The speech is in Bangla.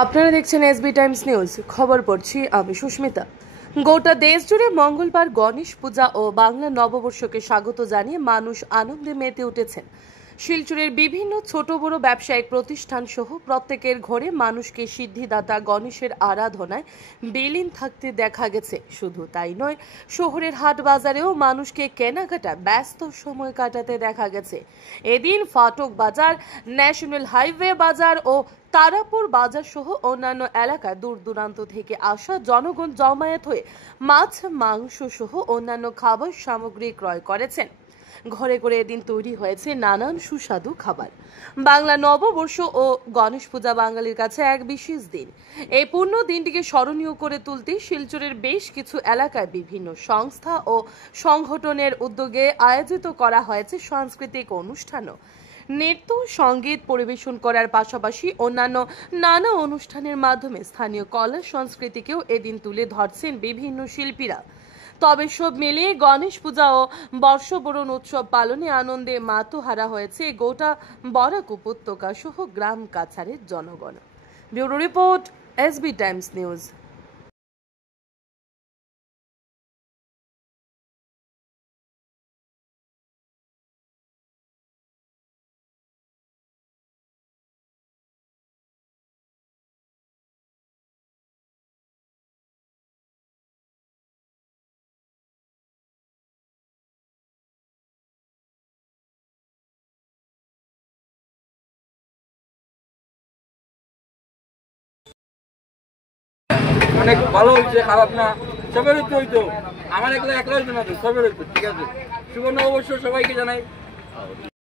আপনারা দেখছেন এসবি টাইমস নিউজ। খবর পড়ছি আমি সুস্মিতা। গোটা দেশ জুড়ে মঙ্গলবার গণেশ পূজা ও বাংলা নববর্ষকে স্বাগত জানিয়ে মানুষ আনন্দে মেতে উঠেছেন। শিলচরের বিভিন্ন ছোট বড় ব্যবসায়িক প্রতিষ্ঠান সহ প্রত্যেকের ঘরে মানুষকে সিদ্ধিদাতা গণেশের আরাধনায় বিলীন থাকতে দেখা গেছে। শুধু তাই নয়, শহরের হাট বাজারেও মানুষকে কেনাকাটা ব্যস্ত সময় কাটাতে দেখা গেছে। এদিন ফাটক বাজার, ন্যাশনাল হাইওয়ে বাজার ও তারাপুর বাজার সহ অন্যান্য এলাকায় দূর দূরান্ত থেকে আসা জনগণ জমায়েত হয়ে মাছ, মাংস সহ অন্যান্য খাবার সামগ্রী ক্রয় করেছেন। ঘরে ঘরে এদিন তৈরি হয়েছে নানান সুস্বাদু খাবার। বাংলা নববর্ষ ও গণেশ পূজা বাঙালির কাছে এক বিশেষ দিন। এই পূর্ণ দিনটিকে স্মরণীয় করে তুলতে শিলচরের বেশ কিছু এলাকায় বিভিন্ন সংস্থা ও সংগঠনের উদ্যোগে আয়োজিত করা হয়েছে সাংস্কৃতিক অনুষ্ঠানও। নৃত্য, সঙ্গীত পরিবেশন করার পাশাপাশি অন্যান্য নানা অনুষ্ঠানের মাধ্যমে স্থানীয় কলা সংস্কৃতিকেও এদিন তুলে ধরছেন বিভিন্ন শিল্পীরা। তবে সব মিলিয়ে গণেশ পূজা ও বর্ষবরণ উৎসব পালনে আনন্দে মাতোহারা হয়েছে গোটা বরাক উপত্যকা সহ গ্রাম কাছাড়ের জনগণ। Bureau report, SB Times news. অনেক ভালো হয়েছে, খারাপ না, সবের হইতো। আমার একলা হইতো না, তো সবের হইতো। ঠিক আছে, শুভ নববর্ষ সবাইকে জানাই।